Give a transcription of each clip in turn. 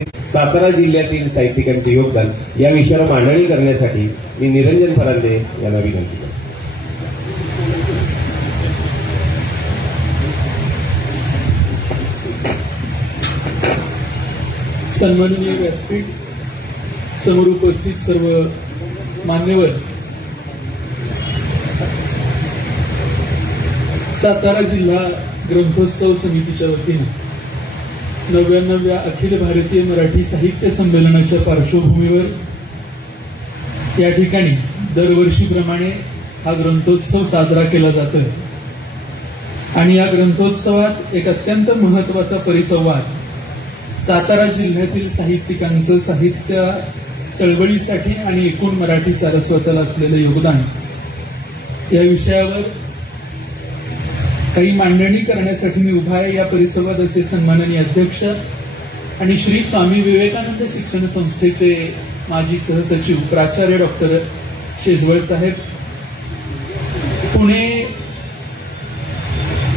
सातारा जिल्ह्यातील साहित्यिकांचे योगदान या विषयावर मांडणी करण्यासाठी मी निरंजन फरांदे यांना विनंती करतो. सन्माननीय व्यासपीठ, समोर उपस्थित सर्व मान्यवर, सातारा जिल्हा ग्रंथोत्सव समितीच्या वतीने 99व्या अखिल भारतीय मराठी साहित्य संमेलनाच्या पार्श्वभूमीवर या ठिकाणी दरवर्षीप्रमाणे हा ग्रंथोत्सव साजरा केला जातोय आणि या ग्रंथोत्सवात एक अत्यंत महत्वाचा परिसंवाद सातारा जिल्ह्यातील साहित्यिकांचं साहित्य चळवळीसाठी आणि एकूण मराठी सारस्वताला असलेलं योगदान या विषयावर काही मांडणी करण्यासाठी मी उभा आहे. या परिसंवादाचे सन्माननीय अध्यक्ष आणि श्री स्वामी विवेकानंद शिक्षण संस्थेचे माजी सहसचिव प्राचार्य डॉक्टर शेजवळ साहेब, पुणे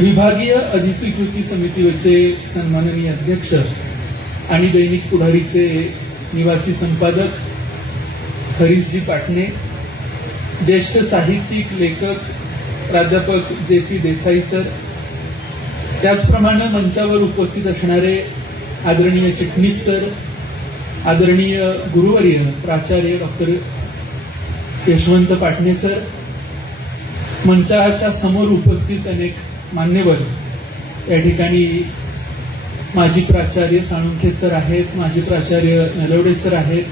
विभागीय अधिस्वीकृती समितीचे सन्माननीय अध्यक्ष आणि दैनिक पुढारीचे निवासी संपादक हरीशजी पाटणे, ज्येष्ठ साहित्यिक लेखक प्राध्यापक जे.पी. देसाई सर, त्याचप्रमाणे मंचावर उपस्थित असणारे आदरणीय चिटणीस सर, आदरणीय गुरुवर्य प्राचार्य डॉक्टर यशवंत पाटणे सर, मंचाच्या समोर उपस्थित अनेक मान्यवर, या ठिकाणी माजी प्राचार्य साळुंखे सर आहेत, माजी प्राचार्य नलवडे सर आहेत,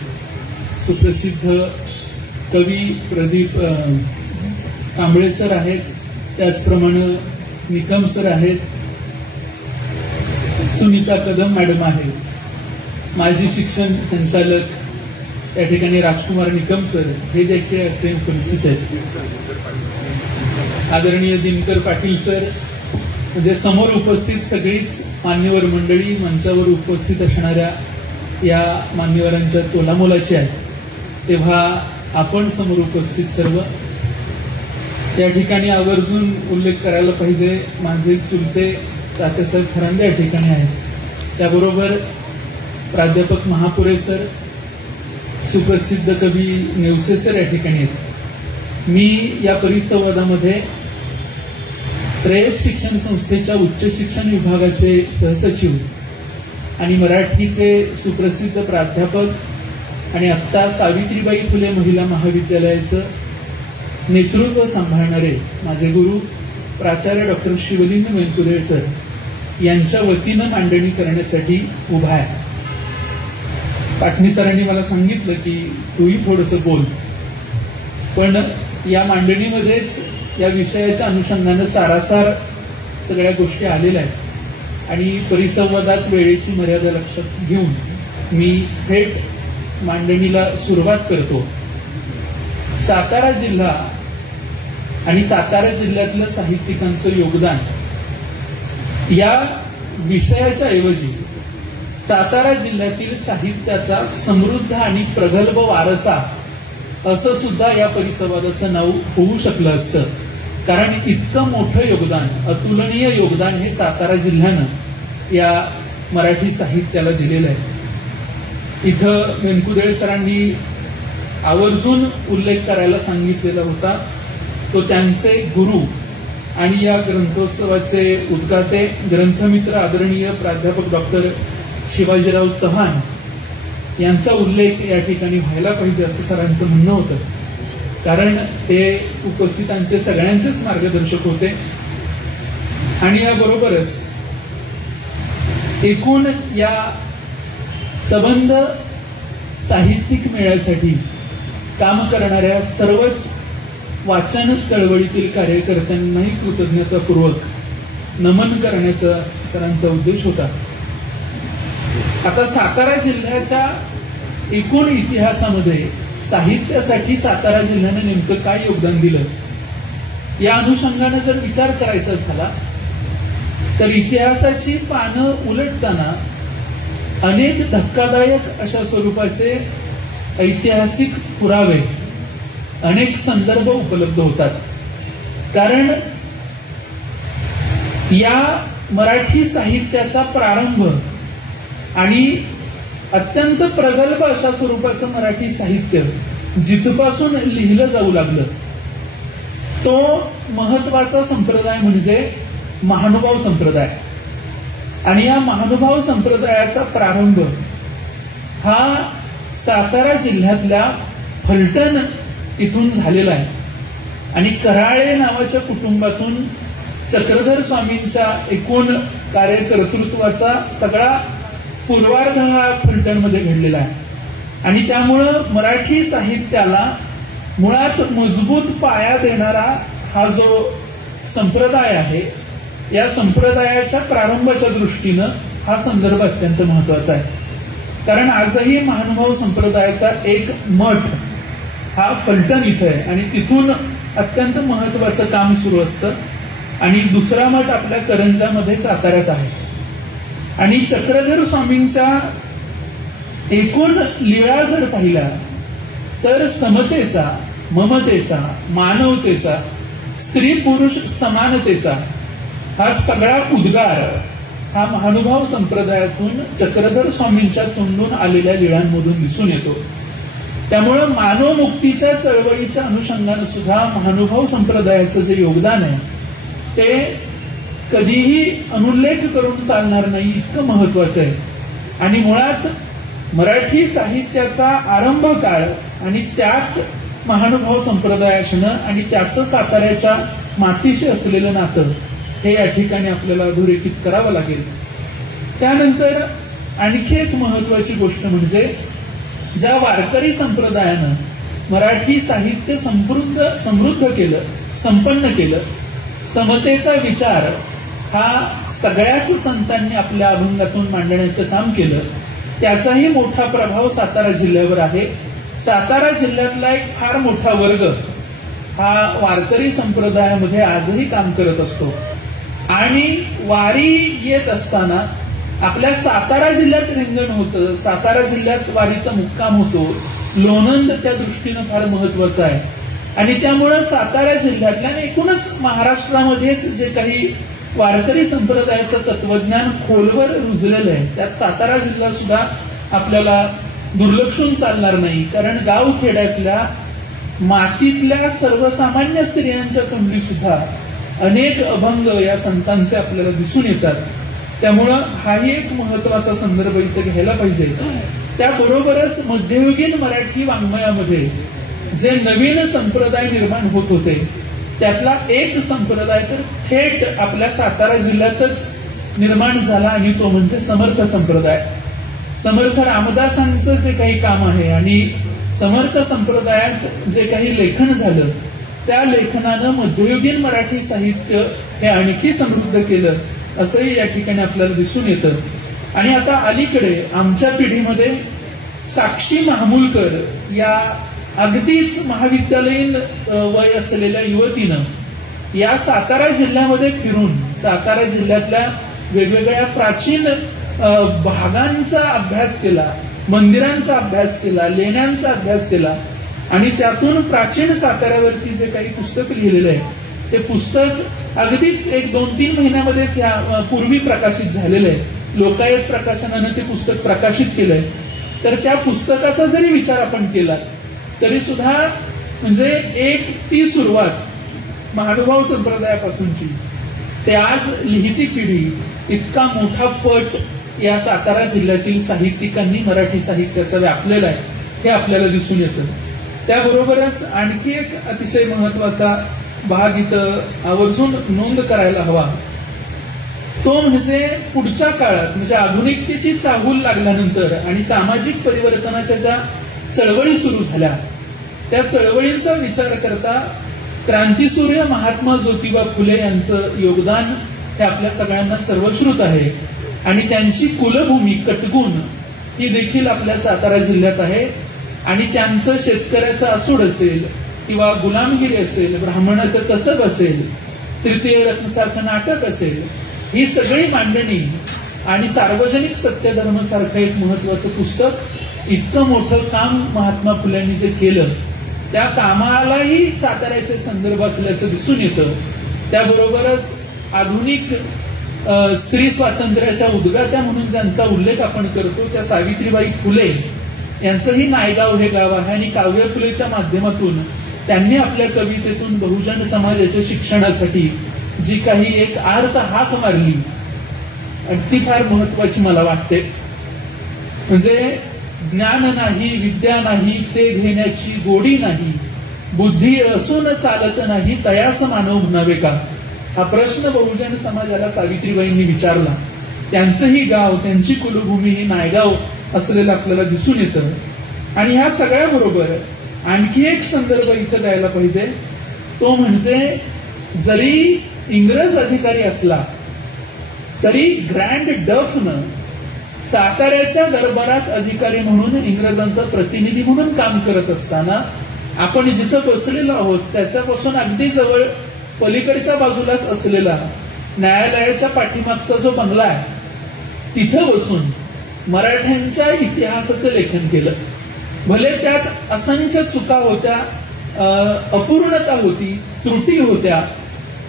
सुप्रसिद्ध कवी प्रदीप कांबळे सर आहेत, त्याचप्रमाणे निकम सर आहेत, सुनीता कदम मॅडम आहेत, माजी शिक्षण संचालक या ठिकाणी राजकुमार निकम सर हे देखील अत्यंत उपस्थित आहेत, आदरणीय दिनकर पाटील सर, म्हणजे समोर उपस्थित सगळीच मान्यवर मंडळी मंचावर उपस्थित असणाऱ्या या मान्यवरांच्या तोलामोलाची आहे. तेव्हा आपण समोर उपस्थित सर्व या ठिकाणी आवर्जून उल्लेख करायला पाहिजे, माझे चुलते तात्यासाहेब फरांदे या ठिकाणी आहेत, त्याबरोबर प्राध्यापक महापुरे सर, सुप्रसिद्ध कवी नेवसे सर या ठिकाणी आहेत. मी या परिसंवादामध्ये रयत शिक्षण संस्थेच्या उच्च शिक्षण विभागाचे सहसचिव आणि मराठीचे सुप्रसिद्ध प्राध्यापक आणि आत्ता सावित्रीबाई फुले महिला महाविद्यालयाचं नेतृत्व सांभाळणारे माझे गुरु प्राचार्य डॉक्टर शिवलिंग वेंकुदेळ सर यांच्या वतीनं मांडणी करण्यासाठी उभा आहे. पाटणी सरांनी मला सांगितलं की तूही थोडंसं बोल, पण या मांडणीमध्येच या विषयाच्या अनुषंगानं सारासार सगळ्या गोष्टी आलेल्या आहेत आणि परिसंवादात वेळेची मर्यादा लक्षात घेऊन मी थेट मांडणीला सुरुवात करतो. सातारा जिल्हा आणि सातारा जिल्ह्यातलं साहित्यिकांचं योगदान या विषयाच्या ऐवजी सातारा जिल्ह्यातील साहित्याचा समृद्ध आणि प्रगल्भ वारसा असं सुद्धा या परिसंवादाचं नाव होऊ शकलं असतं, कारण इतकं मोठं योगदान, अतुलनीय योगदान हे सातारा जिल्ह्यानं या मराठी साहित्याला दिलेलं आहे. इथं वेंकुदेळ सरांनी आवर्जून उल्लेख करायला सांगितलेला होता तो त्यांचे गुरु आणि या ग्रंथोत्सवाचे उद्घाते ग्रंथमित्र आदरणीय प्राध्यापक डॉक्टर शिवाजीराव चव्हाण यांचा उल्लेख या ठिकाणी व्हायला पाहिजे असं सरांचं म्हणणं होतं, कारण ते उपस्थितांचे सगळ्यांचेच मार्गदर्शक होते. आणि याबरोबरच एकूण या संबंध साहित्यिक मेळ्यासाठी काम करणाऱ्या सर्वच वाचन चळवळीतील कार्यकर्त्यांनाही कृतज्ञतापूर्वक नमन करण्याचा सरांचा उद्देश होता. आता सातारा जिल्ह्याच्या एकूण इतिहासामध्ये साहित्यासाठी सातारा जिल्ह्याने नेमकं काय योगदान दिलं या अनुषंगाने जर विचार करायचा झाला तर इतिहासाची पानं उलटताना अनेक धक्कादायक अशा स्वरूपाचे ऐतिहासिक पुरावे, अनेक संदर्भ उपलब्ध होतात. कारण या मराठी साहित्याचा प्रारंभ आणि अत्यंत प्रगल्भ अशा स्वरूपाचं मराठी साहित्य जिथपासून लिहिलं जाऊ लागलं, तो महत्वाचा संप्रदाय म्हणजे महानुभाव संप्रदाय. आणि या महानुभाव संप्रदायाचा प्रारंभ हा सातारा जिल्ह्यातल्या फलटण इथून झालेला आहे. आणि कराळे नावाच्या कुटुंबातून चक्रधर स्वामींच्या एकूण कार्यकर्तृत्वाचा सगळा पूर्वार्ध हा फलटणमध्ये घडलेला आहे. आणि त्यामुळं मराठी साहित्याला मुळात मजबूत पाया देणारा हा जो संप्रदाय आहे, या संप्रदायाच्या प्रारंभाच्या दृष्टीनं हा संदर्भ अत्यंत महत्वाचा आहे. कारण आजही महानुभाव संप्रदायाचा एक मठ हा फलटण इथं आहे आणि तिथून अत्यंत महत्वाचं काम सुरू असतं. आणि दुसरा मठ आपल्या करंजामध्ये साताऱ्यात आहे. आणि चक्रधर स्वामींच्या एकूण लीळा जर पाहिल्या तर समतेचा, ममतेचा, मानवतेचा, स्त्री पुरुष समानतेचा हा सगळा उद्गार हा महानुभाव संप्रदायातून चक्रधर स्वामींच्या तोंडून आलेल्या लीळांमधून दिसून येतो. त्यामुळं मानवमुक्तीच्या चळवळीच्या अनुषंगानं सुद्धा महानुभाव संप्रदायाचं जे योगदान आहे ते कधीही अनुल्लेख करून चालणार नाही, इतकं महत्वाचं आहे. आणि मुळात मराठी साहित्याचा आरंभ काळ आणि त्यात महानुभाव संप्रदाय असणं आणि त्याचं साताऱ्याच्या मातीशी असलेलं नातं हे या ठिकाणी आपल्याला अधोरेखित करावं लागेल. त्यानंतर आणखी एक महत्वाची गोष्ट म्हणजे ज्या वारकरी संप्रदायानं मराठी साहित्य समृद्ध केलं, संपन्न केलं, समतेचा विचार हा सगळ्याच संतांनी आपल्या अभंगातून मांडण्याचं काम केलं, त्याचाही मोठा प्रभाव सातारा जिल्ह्यावर आहे. सातारा जिल्ह्यातला एक फार मोठा वर्ग हा वारकरी संप्रदायामध्ये आजही काम करत असतो. आणि वारी येत असताना आपल्या सातारा जिल्ह्यात रिंगण होतं, सातारा जिल्ह्यात वारीचा मुक्काम होतो, लोणंद त्या दृष्टीनं फार महत्वाचं आहे. आणि त्यामुळं सातारा जिल्ह्यातल्या एकूणच महाराष्ट्रामध्येच जे काही वारकरी संप्रदायाचं तत्वज्ञान खोलवर रुजलेलं आहे त्यात सातारा जिल्हा सुद्धा आपल्याला दुर्लक्षून चालणार नाही. कारण गावखेड्यातल्या मातीतल्या सर्वसामान्य स्त्रियांच्या तोंडी सुद्धा अनेक अभंग या संतांचे आपल्याला दिसून येतात. त्यामुळं हाही एक महत्वाचा संदर्भ इथे घ्यायला पाहिजे. त्याबरोबरच मध्ययुगीन मराठी वाङ्मयामध्ये जे नवीन संप्रदाय निर्माण होत होते त्यातला एक संप्रदाय तर थेट आपल्या सातारा जिल्ह्यातच निर्माण झाला आणि तो म्हणजे समर्थ संप्रदाय. समर्थ रामदासांचं जे काही काम आहे आणि समर्थ संप्रदायात जे काही लेखन झालं त्या लेखनानं मध्ययुगीन मराठी साहित्य हे आणखी समृद्ध केलं असंही या ठिकाणी आपल्याला दिसून येतं. आणि आता अलीकडे आमच्या पिढीमध्ये साक्षी महामुलकर या अगदीच महाविद्यालयीन वय असलेल्या युवतीनं या सातारा जिल्ह्यामध्ये फिरून सातारा जिल्ह्यातल्या वेगवेगळ्या प्राचीन भागांचा अभ्यास केला, मंदिरांचा अभ्यास केला, लेण्यांचा अभ्यास केला आणि त्यातून प्राचीन साताऱ्यावरती जे काही पुस्तक लिहिलेलं आहे ते पुस्तक अगदीच 1-2-3 महिन्यामध्येच या पूर्वी प्रकाशित झालेलं आहे. लोकायत प्रकाशनानं ते पुस्तक प्रकाशित केलंय. तर त्या पुस्तकाचा जरी विचार आपण केला तरी सुद्धा म्हणजे एक ती सुरुवात महानुभाव संप्रदायापासूनची ते आज लिहिती पिढी इतका मोठा पट या सातारा जिल्ह्यातील साहित्यिकांनी मराठी साहित्याचा व्यापलेला आहे हे आपल्याला दिसून येतं. त्याबरोबरच आणखी एक अतिशय महत्वाचा भाग इथं आवर्जून नोंद करायला हवा. तो म्हणजे पुढच्या काळात म्हणजे आधुनिकतेची चाहूल लागल्यानंतर आणि सामाजिक परिवर्तनाच्या ज्या चळवळी सुरू झाल्या त्या चळवळींचा विचार करता क्रांतीसूर्य महात्मा ज्योतिबा फुले यांचं योगदान हे आपल्या सगळ्यांना सर्वश्रुत आहे. आणि त्यांची कुलभूमी कटगुण ही देखील आपल्या सातारा जिल्ह्यात आहे. आणि त्यांचं शेतकऱ्याचं असूड असेल किंवा गुलामगिरी असेल, ब्राह्मणाचं कसब असेल, तृतीय रत्नसारखं नाटक असेल, ही सगळी मांडणी आणि सार्वजनिक सत्यधर्म सारखं एक महत्वाचं पुस्तक इतकं मोठं काम महात्मा फुल्यांनी जे केलं त्या कामालाही साताऱ्याचे संदर्भ असल्याचं दिसून येतं. त्याबरोबरच आधुनिक स्त्री स्वातंत्र्याच्या उद्गात्या म्हणून ज्यांचा उल्लेख आपण करतो त्या सावित्रीबाई फुले यांचंही नायगाव हे गाव आहे आणि काव्य फुलेच्या माध्यमातून त्यांनी आपल्या कवितेतून बहुजन समाजाच्या शिक्षणासाठी जी काही एक आर्त हाक मारली आणि ती फार महत्वाची मला वाटते. म्हणजे ज्ञान नाही, विद्या नाही, ते घेण्याची गोडी नाही, बुद्धी असून चालत नाही, तयास मानव म्हणावे का, हा प्रश्न बहुजन समाजाला सावित्रीबाईंनी विचारला. त्यांचंही गाव, त्यांची कुलभूमी ही नायगाव असलेलं आपल्याला दिसून येतं. आणि ह्या सगळ्याबरोबर आणखी एक संदर्भ इथं द्यायला पाहिजे, तो म्हणजे जरी इंग्रज अधिकारी असला तरी ग्रँड डफनं साताऱ्याच्या दरबारात अधिकारी म्हणून इंग्रजांचा प्रतिनिधी म्हणून काम करत असताना आपण जिथं बसलेलो आहोत त्याच्यापासून अगदी जवळ पलीकडच्या बाजूलाच असलेला न्यायालयाच्या पाठीमागचा जो बंगला आहे तिथं बसून मराठ्यांच्या इतिहासाचं लेखन केलं. भले त्यात असंख्य चुका होत्या, अपूर्णता होती, त्रुटी होत्या,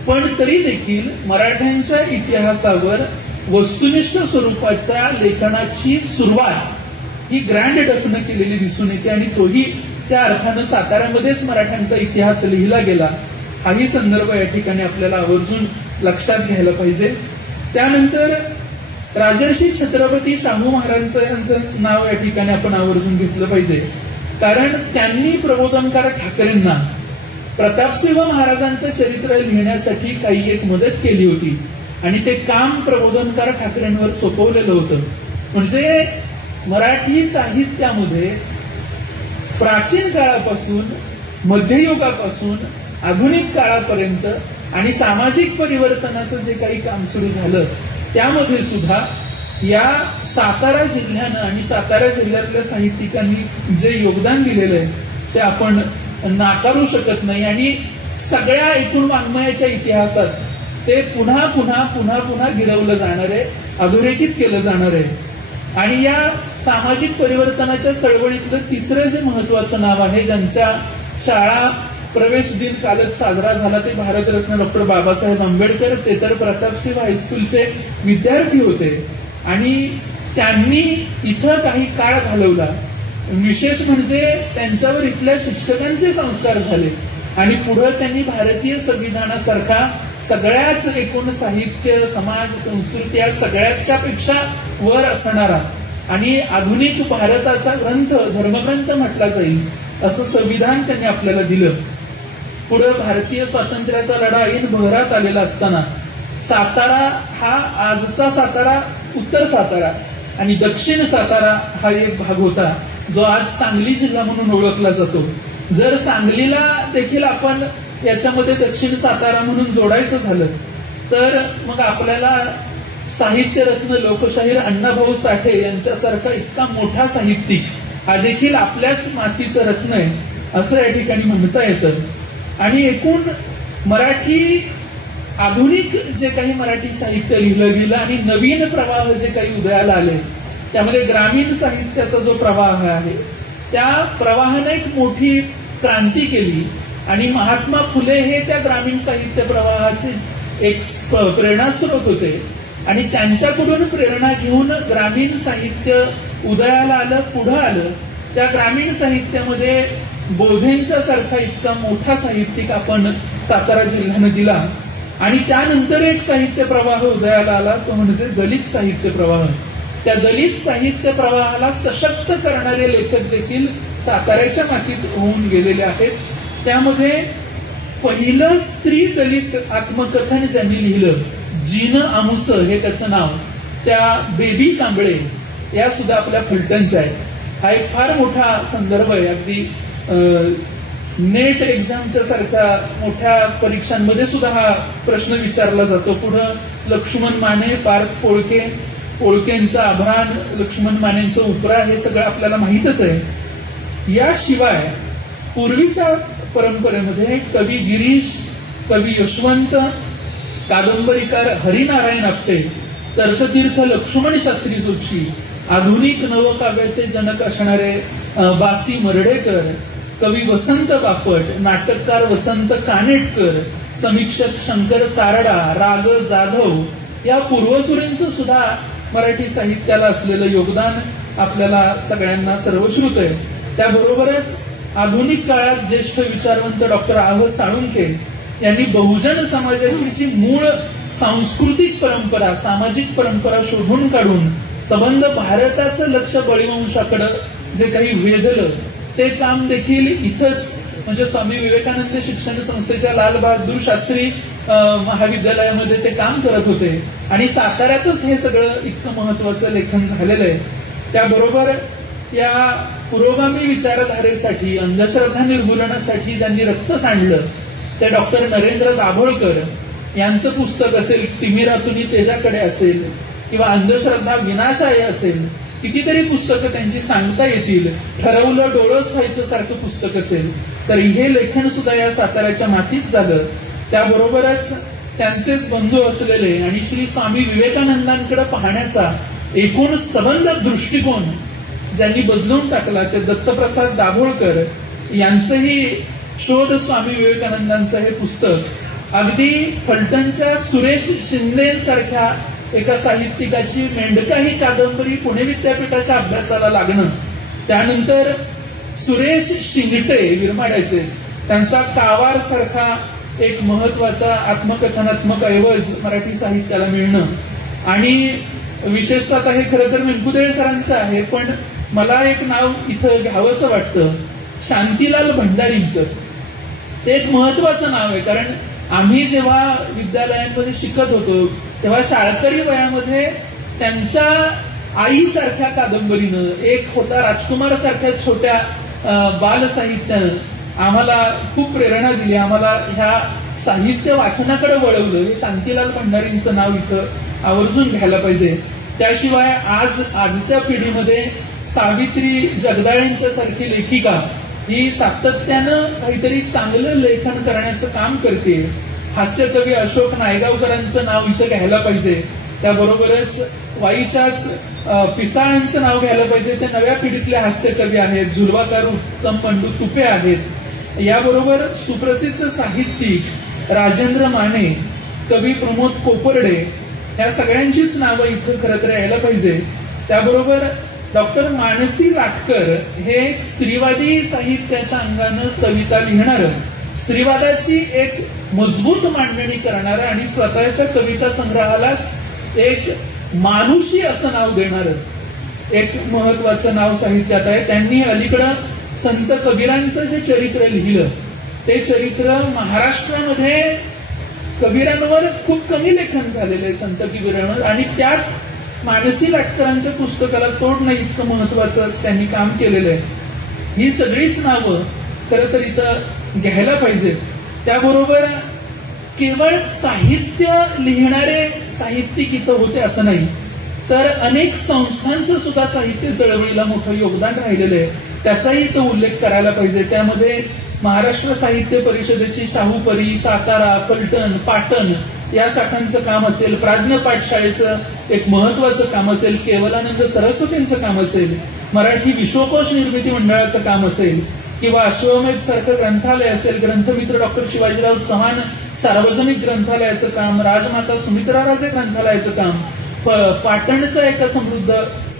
पण तरी देखील मराठ्यांच्या इतिहासावर वस्तुनिष्ठ स्वरूपाच्या लेखनाची सुरुवात ही ग्रँड डफनं केलेली दिसून येते आणि तोही त्या अर्थानं साताऱ्यामध्येच मराठ्यांचा इतिहास लिहिला गेला. हाही संदर्भ या ठिकाणी आपल्याला आवर्जून लक्षात घ्यायला पाहिजे. त्यानंतर राजर्षी छत्रपती शाहू महाराजांचं नाव या ठिकाणी आपण आवर्जून घेतलं पाहिजे, कारण त्यांनी प्रबोधनकार ठाकरेंना प्रतापसिंह महाराजांचं चरित्र लिहिण्यासाठी काही एक मदत केली होती आणि ते काम प्रबोधनकार ठाकरेंवर सोपवलेलं होतं. म्हणजे मराठी साहित्यामध्ये प्राचीन काळापासून मध्ययुगापासून आधुनिक काळापर्यंत आणि सामाजिक परिवर्तनाचं जे काही काम सुरू झालं त्यामध्ये सुद्धा या सातारा जिल्ह्यानं आणि सातारा जिल्ह्यातल्या साहित्यिकांनी जे योगदान दिलेलं आहे ते आपण नाकारू शकत नाही. आणि सगळ्या एकूण वाङ्मयाच्या इतिहासात ते पुन्हा पुन्हा पुन्हा पुन्हा गिरवलं जाणार आहे, अधोरेखित केलं जाणार आहे. आणि या सामाजिक परिवर्तनाच्या चळवळीतलं तिसरं जे महत्वाचं नाव आहे, ज्यांच्या शाळा प्रवेश दिन कालच साजरा झाला, ते भारतरत्न डॉक्टर बाबासाहेब आंबेडकर. ते तर प्रतापसिंह हायस्कूलचे विद्यार्थी होते आणि त्यांनी इथं काही काळ घालवला. विशेष म्हणजे त्यांच्यावर इथल्या शिक्षकांचे संस्कार झाले आणि पुढे त्यांनी भारतीय संविधानासारखा सगळ्याच एकूण साहित्य, समाज, संस्कृती या सगळ्याच्या पेक्षा वर असणारा आणि आधुनिक भारताचा ग्रंथ, धर्मग्रंथ म्हटला जाईल असं संविधान त्यांनी आपल्याला दिलं. पुढे भारतीय स्वातंत्र्याचा लढा ऐन बहरात आलेला असताना सातारा हा आजचा सातारा, उत्तर सातारा आणि दक्षिण सातारा हा एक भाग होता जो आज सांगली जिल्हा म्हणून ओळखला जातो. जर सांगलीला देखील आपण याच्यामध्ये दक्षिण सातारा म्हणून जोडायचं झालं तर मग आपल्याला साहित्यरत्न लोकशाहीर अण्णाभाऊ साठे यांच्यासारखा इतका मोठा साहित्यिक हा देखील आपल्याच मातीचं रत्न आहे असं या ठिकाणी म्हणता येतं. आणि एकूण मराठी आधुनिक जे काही मराठी साहित्य लिहिलं गेलं आणि नवीन प्रवाह जे काही उदयाला आले त्यामध्ये ग्रामीण साहित्याचा जो प्रवाह आहे त्या प्रवाहाने एक मोठी क्रांती केली आणि महात्मा फुले हे त्या ग्रामीण साहित्य प्रवाहाचे एक प्रेरणास्रोत होते आणि त्यांच्याकडून प्रेरणा घेऊन ग्रामीण साहित्य उदयाला आलं, पुढं आलं. त्या ग्रामीण साहित्यामध्ये बोधेंच्या सारखा इतका मोठा साहित्यिक आपण सातारा जिल्ह्यानं दिला आणि त्यानंतर एक साहित्य प्रवाह उदयाला आला, तो म्हणजे दलित साहित्य प्रवाह. त्या दलित साहित्य प्रवाहाला सशक्त करणारे लेखक देखील साताऱ्याच्या मातीत होऊन गेलेले आहेत. त्यामध्ये पहिलं स्त्री दलित आत्मकथन ज्यांनी लिहिलं, जीन आमुस हे त्याचं नाव, त्या बेबी कांबळे या सुद्धा आपल्या फलटणच्या आहेत. हा एक फार मोठा संदर्भ आहे. अगदी नेट एक्झामच्या सारख्या मोठ्या परीक्षांमध्ये सुद्धा हा प्रश्न विचारला जातो. पुढं लक्ष्मण माने, पार्थ पोळके, पोळकेंचं आभ्राण, लक्ष्मण मानेंचं उपरा हे सगळं आपल्याला माहीतच आहे. याशिवाय पूर्वीच्या परंपरेमध्ये कवी गिरीश, कवी यशवंत, कादंबरीकार हरिनारायण आपटे, तर्कतीर्थ लक्ष्मण शास्त्री जोशी, आधुनिक नवकाव्याचे जनक असणारे बासी मर्ढेकर, कवी वसंत बापट, नाटककार वसंत कानेटकर, समीक्षक शंकर सारडा, राग जाधव, या पूर्वसुरींचं सुद्धा मराठी साहित्याला असलेलं योगदान आपल्याला सगळ्यांना सर्वश्रुत आहे. त्याबरोबरच आधुनिक काळात ज्येष्ठ विचारवंत डॉक्टर आह साळुंखे यांनी बहुजन समाजाची जी मूळ सांस्कृतिक परंपरा, सामाजिक परंपरा शोधून काढून संबंध भारताचं लक्ष बळीवंशाकडे जे काही वेधलं ते काम देखील इथंच म्हणजे स्वामी विवेकानंद शिक्षण संस्थेच्या लाल बहादूर शास्त्री महाविद्यालयामध्ये ते काम करत होते आणि साताऱ्यातच हे सगळं इतकं महत्वाचं लेखन झालेलं आहे. त्याबरोबर या पुरोगामी विचारधारेसाठी, अंधश्रद्धा निर्मूलनासाठी ज्यांनी रक्त सांडलं ते डॉक्टर नरेंद्र दाभोळकर यांचं पुस्तक असेल, तिमिरातुनी तेजाकडे असेल किंवा अंधश्रद्धा विनाशाय असेल, कितीतरी पुस्तकं त्यांची सांगता येतील. ठरवलं डोळस व्हायचं सारखं पुस्तक असेल तर हे लेखन सुद्धा या साताऱ्याच्या मातीत झालं. त्याबरोबरच त्यांचेच बंधू असलेले आणि श्री स्वामी विवेकानंदांकडे पाहण्याचा एकूण सबंध दृष्टिकोन ज्यांनी बदलून टाकला ते दत्तप्रसाद दाभोळकर यांचंही शोध स्वामी विवेकानंदांचं हे पुस्तक अगदी फलटणच्या सुरेश शिंदेसारख्या एका साहित्यिकाची मेंढका ही कादंबरी पुणे विद्यापीठाच्या अभ्यासाला लागणं, त्यानंतर सुरेश शिंगटे विरमाड्याचेच त्यांचा कावार सारखा एक महत्वाचा आत्मकथनात्मक ऐवज मराठी साहित्याला मिळणं आणि विशेषतः हे खरं तर व्यंकुदेळ सरांचं आहे, पण मला एक नाव इथं घ्यावंसं वाटतं, शांतीलाल भंडारींचं. ते एक महत्वाचं नाव आहे कारण आम्ही जेव्हा विद्यालयांमध्ये शिकत होतो तेव्हा शाळकरी वयामध्ये त्यांच्या आईसारख्या कादंबरीनं, एक होता राजकुमार सारख्या छोट्या बाल साहित्यानं आम्हाला खूप प्रेरणा दिली, आम्हाला ह्या साहित्य वाचनाकडे वळवलं. हे शांतीलाल भंडारींचं नाव इथं आवर्जून घ्यायला पाहिजे. त्याशिवाय आजच्या पिढीमध्ये सावित्री जगदाळेंच्या सारखी लेखिका ही सातत्यानं काहीतरी चांगलं लेखन करण्याचं काम करते. हास्यकवी अशोक नायगावकरांचं नाव इथं घ्यायला पाहिजे. त्याबरोबरच वाईच्याच पिसाळांचं नाव घ्यायला पाहिजे. ते नव्या पिढीतले हास्यकवी आहेत. झुलवाकार उत्तम बंडू तुपे आहेत. याबरोबर सुप्रसिद्ध साहित्यिक राजेंद्र माने, कवी प्रमोद कोपर्डे या सगळ्यांचीच नावं इथं खरं तर यायला पाहिजे. त्याबरोबर डॉक्टर मानसी लाटकर हे स्त्रीवादी साहित्याच्या अंगानं कविता लिहिणारं, स्त्रीवादाची एक मजबूत मांडणी करणारं आणि स्वतःच्या कविता संग्रहालाच एक मानुषी असं नाव देणारं एक महत्वाचं नाव साहित्यात आहे. त्यांनी अलीकडं संत कबीरांचं जे चरित्र लिहिलं ते चरित्र महाराष्ट्रामध्ये कबीरांवर खूप कमी लेखन झालेलं आहे संत कबीरांवर आणि त्यात मानसी लाटकरांच्या पुस्तकाला तोड नाही इतकं महत्वाचं त्यांनी काम केलेलं आहे. ही सगळीच नावं खरं तर इथं घ्यायला पाहिजेत. त्याबरोबर केवळ साहित्य लिहिणारे साहित्यिक इथं होते असं नाही, तर अनेक संस्थांचं सुद्धा साहित्य चळवळीला मोठं योगदान राहिलेलं आहे, त्याचाही इथं उल्लेख करायला पाहिजे. त्यामध्ये महाराष्ट्र साहित्य परिषदेची शाहूपरी, सातारा, फलटण, पाटण या शाखांचं काम असेल, प्राज्ञ पाठशाळेचं एक महत्वाचं काम असेल, केवलानंद सरस्वतींचं काम असेल, मराठी विश्वकोश निर्मिती मंडळाचं काम असेल किंवा अश्वमेध सारखं ग्रंथालय असेल, ग्रंथमित्र डॉक्टर शिवाजीराव चव्हाण सार्वजनिक ग्रंथालयाचं काम, राजमाता सुमित्राराजे ग्रंथालयाचं काम, पाटणचं एका समृद्ध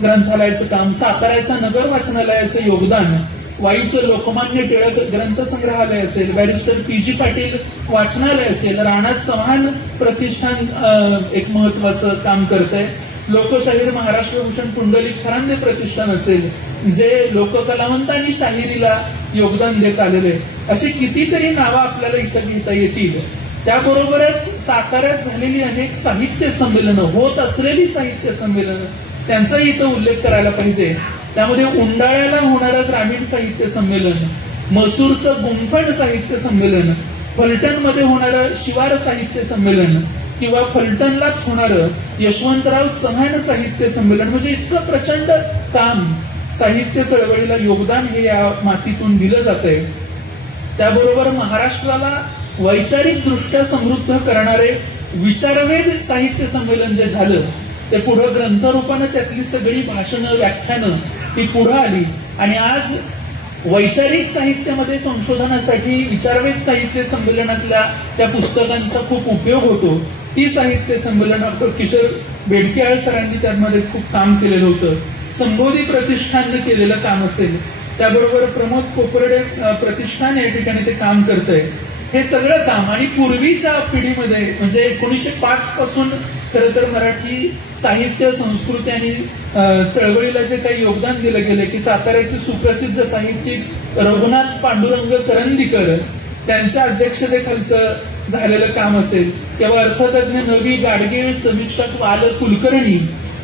ग्रंथालयाचं काम, साताऱ्याच्या नगर वाचनालयाचं योगदान, वाईचं लोकमान्य टिळक ग्रंथसंग्रहालय असेल, बॅरिस्टर पी.जी. पाटील वाचनालय असेल, राणा चव्हाण प्रतिष्ठान एक महत्वाचं काम करतंय, लोकशाहीर महाराष्ट्र भूषण पुंडलिक फरांदे प्रतिष्ठान असेल जे लोककलावंत आणि शाहिरीला योगदान देत आलेले. अशी कितीतरी नावं आपल्याला इथं घेता येतील. त्याबरोबरच साताऱ्यात झालेली अनेक साहित्य संमेलनं, होत असलेली साहित्य संमेलनं त्यांचाही इथं उल्लेख करायला पाहिजे. त्यामध्ये उंडाळ्याला होणारं ग्रामीण साहित्य संमेलन, मसूरचं गुंफण साहित्य संमेलन, फलटणमध्ये होणारं शिवार साहित्य संमेलन किंवा फलटणलाच होणारं यशवंतराव चव्हाण साहित्य संमेलन, म्हणजे इतकं प्रचंड काम साहित्य चळवळीला योगदान हे या मातीतून दिलं जातंय. त्याबरोबर महाराष्ट्राला वैचारिक दृष्ट्या समृद्ध करणारे विचारवेध साहित्य संमेलन जे झालं ते पुढं ग्रंथरूपानं त्यातली सगळी भाषणं, व्याख्यानं ती पुढं आली आणि आज वैचारिक साहित्यामध्ये संशोधनासाठी विचारवेध साहित्य संमेलनातल्या त्या पुस्तकांचा खूप उपयोग होतो. ती साहित्य संमेलन डॉक्टर किशोर बेडकेआळ सरांनी त्यामध्ये खूप काम केलेलं होतं. संबोधी प्रतिष्ठानने केलेलं काम असेल, त्याबरोबर प्रमोद कोपरडे प्रतिष्ठान या ठिकाणी ते काम करतंय. हे सगळं काम आणि पूर्वीच्या पिढीमध्ये म्हणजे 1905 पासून खरं तर मराठी साहित्य संस्कृती आणि चळवळीला जे काही योगदान दिलं गेलं की साताऱ्याचे सुप्रसिद्ध साहित्यिक रघुनाथ पांडुरंग करंदीकर त्यांच्या अध्यक्षतेखालचं झालेलं काम असेल किंवा अर्थतज्ञ नवी गाडगीळ, समीक्षक वाल कुलकर्णी,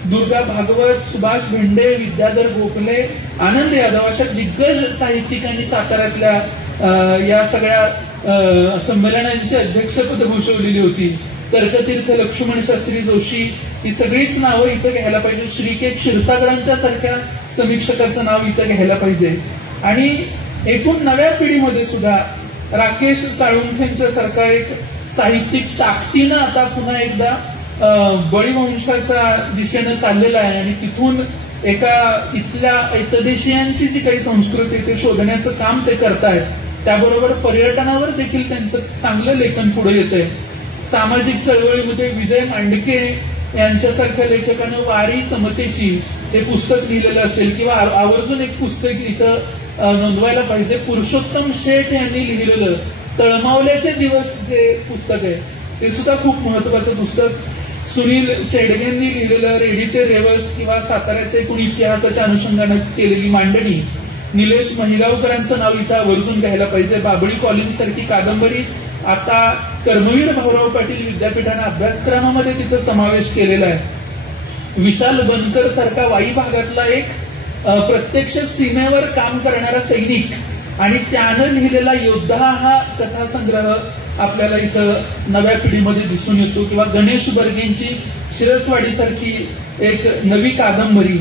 दुर्गा भागवत, सुभाष भेंडे, विद्याधर गोखले, आनंद यादव अशा दिग्गज साहित्यिकांनी साताऱ्यातल्या या सगळ्या संमेलनांची अध्यक्षपद भूषवलेली होती. तर्कतीर्थ लक्ष्मण शास्त्री जोशी ही सगळीच नावं इथं घ्यायला पाहिजे. श्री के क्षीरसागरांच्या सारख्या समीक्षकाचं नाव इथं घ्यायला पाहिजे. आणि एकूण नव्या पिढीमध्ये सुद्धा राकेश साळुंखेंच्या सारखा एक साहित्यिक ताकदीनं आता पुन्हा एकदा बळीवंशाच्या दिशेनं चाललेला आहे आणि तिथून एका इथल्या ऐतदेशीयांची जी काही संस्कृती ते शोधण्याचं काम ते करतायत. त्याबरोबर पर्यटनावर देखील त्यांचं चांगलं लेखन पुढे येतंय. सामाजिक चळवळीमध्ये विजय मांडके यांच्यासारख्या लेखकानं वारी समतेची हे पुस्तक लिहिलेलं असेल किंवा आवर्जून एक पुस्तक इथं नोंदवायला पाहिजे. पुरुषोत्तम शेठ यांनी लिहिलेलं तळमावल्याचे दिवस जे पुस्तक आहे ते सुद्धा खूप महत्वाचं पुस्तक. सुनील शेडगेंनी लिहिलेलं रेडी ते रेवस किंवा साताऱ्याच्या एकूण इतिहासाच्या अनुषंगाने केलेली मांडणी. निलेश महिगावकरांचं नाव इथं आवर्जून घ्यायला पाहिजे. बाबळी कॉलिन सारखी कादंबरी आता कर्मवीर भाऊराव पाटील विद्यापीठानं अभ्यासक्रमामध्ये तिचा समावेश केलेला आहे. विशाल बनकर सारखा वाई भागातला एक प्रत्यक्ष सीमेवर काम करणारा सैनिक आणि त्यानं लिहिलेला योद्धा हा कथासंग्रह आपल्याला इथं नव्या पिढीमध्ये दिसून येतो. किंवा गणेश बर्गेंची शिरसवाडी सारखी एक नवी कादंबरी.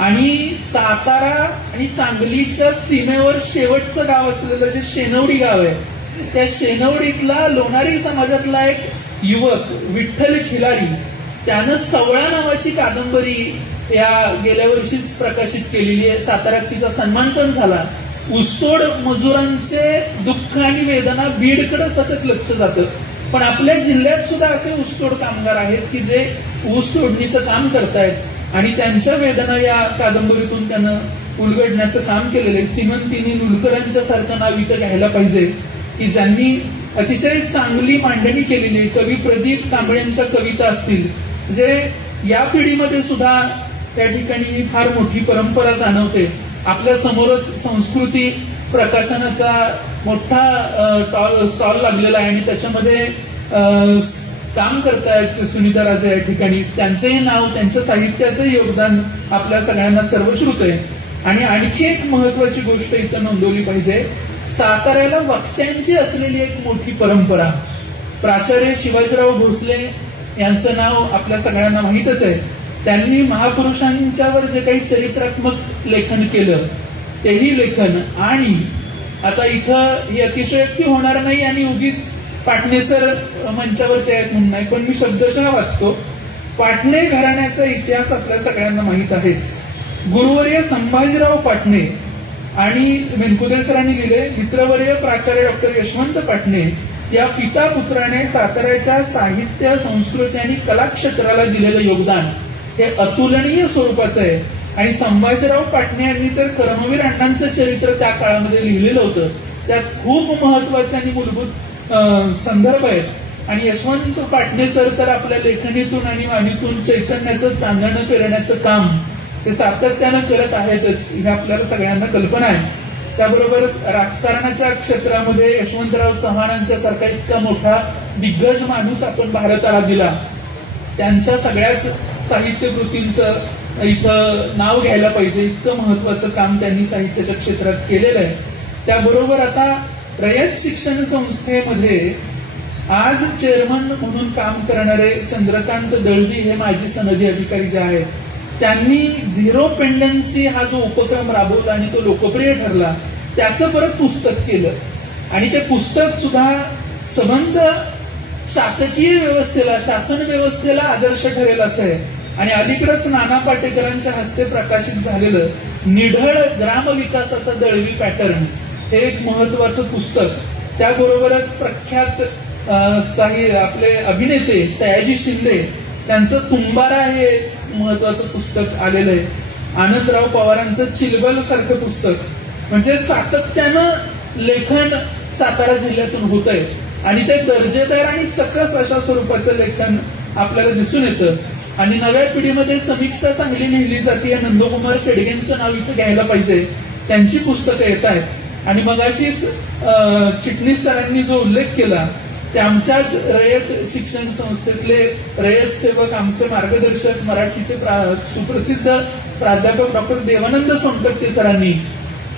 आणि सातारा आणि सांगलीच्या सीमेवर शेवटचं गाव असलेलं जे शेनवडी गाव आहे त्या शेनवडीतला लोणारी समाजातला एक युवक विठ्ठल खिलारी त्यानं सवळा नावाची कादंबरी या गेल्या वर्षीच प्रकाशित केलेली आहे. साताऱ्यात तिचा सन्मान पण झाला. ऊसतोड मजुरांचे दुःख आणि वेदना बीडकडे सतत लक्ष जातं, पण आपल्या जिल्ह्यात सुद्धा असे ऊसतोड कामगार आहेत की जे ऊस तोडणीचं काम करतायत आणि त्यांच्या वेदना या कादंबरीतून त्यानं उलगडण्याचं काम केलेलं आहे. सीमंतिनी लुलकरांच्या सारखं नाव इथं घ्यायला पाहिजे की ज्यांनी अतिशय चांगली मांडणी केलेली आहे. कवी प्रदीप कांबळेंच्या कविता असतील जे या पिढीमध्ये सुद्धा त्या ठिकाणी फार मोठी परंपरा जाणवते. आपल्या समोरच संस्कृती प्रकाशनाचा मोठा स्टॉल लागलेला आहे आणि त्याच्यामध्ये काम करतायत सुनीता राजे या ठिकाणी. त्यांचंही नाव, त्यांच्या साहित्याचं योगदान आपल्या सगळ्यांना सर्वश्रुत आहे. आणि आणखी एक महत्वाची गोष्ट इथं नोंदवली पाहिजे. साताऱ्याला वक्त्यांची असलेली एक मोठी परंपरा. प्राचार्य शिवाजीराव भोसले यांचं नाव आपल्या सगळ्यांना माहीतच आहे. त्यांनी महापुरुषांच्यावर जे काही चरित्रात्मक लेखन केलं तेही लेखन. आणि आता इथं ही अतिशयोक्ती होणार नाही आणि उगीच पाटणे सर मंचावरती आहेत म्हणून नाही, पण मी शब्दशः वाचतो. पाटणे घराण्याचा इतिहास आपल्या सगळ्यांना माहीत आहेच. गुरुवर्य संभाजीराव पाटणे आणि मेनकुदे सरांनी लिहिले मित्रवर्य प्राचार्य डॉक्टर यशवंत पाटणे या पिता पुत्राने साताऱ्याच्या साहित्य, संस्कृती आणि कला क्षेत्राला दिलेलं योगदान हे अतुलनीय स्वरूपाचं आहे. आणि संभाजीराव पाटणे यांनी तर कर्मवीर अण्णांचं चरित्र त्या काळामध्ये लिहिलेलं होतं. त्यात खूप महत्वाचे आणि मूलभूत संदर्भ आहेत. आणि यशवंत पाटणे सर तर आपल्या लेखणीतून आणि वाणीतून चैतन्याचं चांदणं करण्याचं काम ते सातत्यानं करत आहेतच, हे आपल्याला सगळ्यांना कल्पना आहे. त्याबरोबरच राजकारणाच्या क्षेत्रामध्ये यशवंतराव चव्हाणांच्या सारखा इतका मोठा दिग्गज माणूस आपण भारताला दिला. त्यांच्या सगळ्याच साहित्य कृतींचं इथं नाव घ्यायला पाहिजे. इतकं महत्वाचं काम त्यांनी साहित्याच्या क्षेत्रात केलेलं आहे. त्याबरोबर आता रयत शिक्षण संस्थेमध्ये आज चेअरमन म्हणून काम करणारे चंद्रकांत दळवी हे माजी सनदी अधिकारी जे आहेत त्यांनी झिरो पेंडन्सी हा जो उपक्रम राबवला आणि तो लोकप्रिय ठरला त्याचं परत पुस्तक केलं. आणि ते पुस्तक सुद्धा संबंध शासकीय व्यवस्थेला, शासन व्यवस्थेला आदर्श ठरेल असं आहे. आणि अलीकडेच नाना पाटेकरांच्या हस्ते प्रकाशित झालेलं निढळ ग्रामविकासाचा दळवी पॅटर्न हे एक महत्वाचं पुस्तक. त्याबरोबरच प्रख्यात आपले अभिनेते सयाजी शिंदे त्यांचं तुंबारा हे महत्वाचं पुस्तक आलेलं आहे. आनंदराव पवारांचं चिलबल सारखं पुस्तक, म्हणजे सातत्यानं लेखन सातारा जिल्ह्यातून होत आहे आणि ते दर्जेदार आणि सकस अशा स्वरूपाचं लेखन आपल्याला दिसून येतं. आणि नव्या पिढीमध्ये समीक्षा चांगली लिहिली जाते. नंदकुमार शेडगेंचं नाव इथं घ्यायला पाहिजे. त्यांची पुस्तकं येत आहेत. आणि मगाशीच चिटणीस सरांनी जो उल्लेख केला ते आमच्याच रयत शिक्षण संस्थेतले रयत सेवक, आमचे मार्गदर्शक, मराठीचे सुप्रसिद्ध प्राध्यापक डॉक्टर देवानंद सोनटक्के सरांनी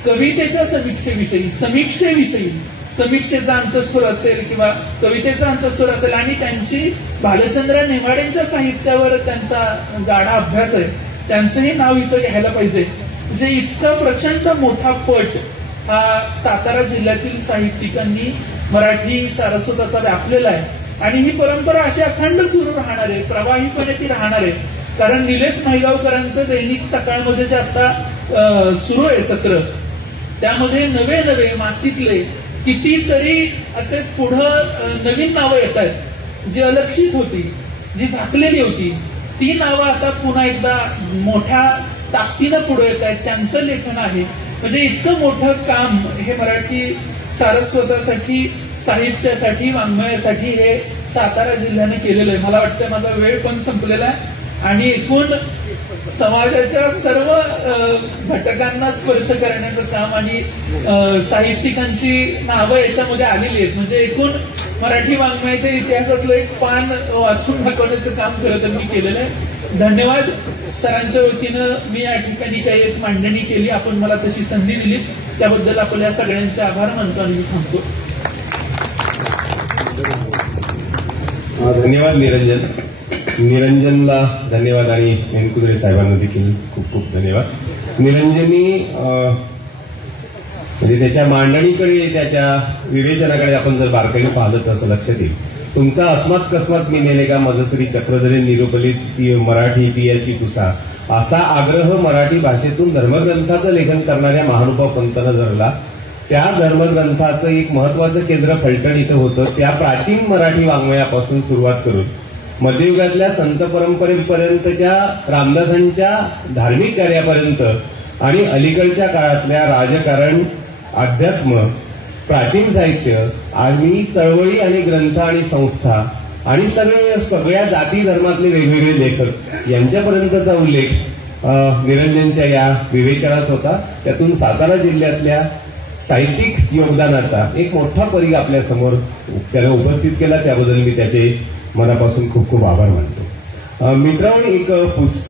कवितेच्या समीक्षेविषयी समीक्षेचा अंतस्वर असेल किंवा कवितेचा अंतस्वर असेल आणि त्यांची भालचंद्र नेमाडेंच्या साहित्यावर त्यांचा गाढा अभ्यास आहे, त्यांचंही नाव इथं घ्यायला पाहिजे. म्हणजे इतका प्रचंड मोठा पट हा सातारा जिल्ह्यातील साहित्यिकांनी मराठी सारस्वताचा व्यापलेला आहे. आणि ही परंपरा अशी अखंड सुरू राहणार आहे, प्रवाहीपणे ती राहणार आहे. कारण निलेश महिगावकरांचं दैनिक सकाळमध्ये जे आता सुरू आहे सत्र, त्यामध्ये नवे मातीतले कितीतरी असे पुढं नवीन नावं येत आहेत, जी अलक्षित होती, जी झाकलेली होती. ती नावं आता पुन्हा एकदा मोठ्या ताकदीनं पुढे येत आहेत. त्यांचं लेखन आहे. म्हणजे इतकं मोठं काम हे मराठी सारस्वतासाठी, साहित्यासाठी, वाङ्मयासाठी हे सातारा जिल्ह्याने केलेलं आहे. मला वाटतं माझा वेळ पण संपलेला आहे आणि एकूण समाजाच्या सर्व घटकांना स्पर्श करण्याचं काम आणि साहित्यिकांची नावं याच्यामध्ये आलेली आहेत. म्हणजे एकूण मराठी वाङ्मयाच्या इतिहासातलं एक पान वाचून दाखवण्याचं काम खरं तर मी केलेलं आहे. धन्यवाद. सरांच्या वतीनं मी या ठिकाणी काही एक मांडणी केली, आपण मला तशी संधी दिली, त्याबद्दल आपल्या सगळ्यांचे आभार मानतो आणि मी थांबतो. धन्यवाद निरंजनला धन्यवाद आणि एनकुदरे साहेबांना देखील खूप खूप धन्यवाद. निरंजनी म्हणजे त्याच्या मांडणीकडे, त्याच्या विवेचनाकडे आपण जर बारकाईने पाहिलं तर असं लक्षात येईल. तुमचा अस्मात कस्मात मी नेले का मजश्री चक्रधरे निरुपलित मराठी पियाची तुसा, असा आग्रह मराठी भाषेतून धर्मग्रंथाचं लेखन करणाऱ्या महानुभाव पंतांना धरला. त्या धर्मग्रंथाचं एक महत्वाचं केंद्र फलटण इथं होतं. त्या प्राचीन मराठी वाङ्मयापासून सुरुवात करून मध्ययुगातल्या संत परंपरेपर्यंतच्या रामदासांच्या धार्मिक कार्यापर्यंत आणि अलीकडच्या काळातल्या राजकारण, अध्यात्म, प्राचीन साहित्य आणि चळवळी आणि ग्रंथ आणि संस्था आणि सगळ्या जाती धर्मातले वेगवेगळे लेखक यांच्यापर्यंतचा उल्लेख निरंजनच्या या विवेचनात होता. त्यातून सातारा जिल्ह्यातल्या साहित्यिक योगदानाचा एक मोठा परिघ आपल्या समोर त्याने उपस्थित केला. त्याबद्दल मी त्याचे मनापासून खूप खूप आभार मानतो. मित्रांनो, एक पुस्तक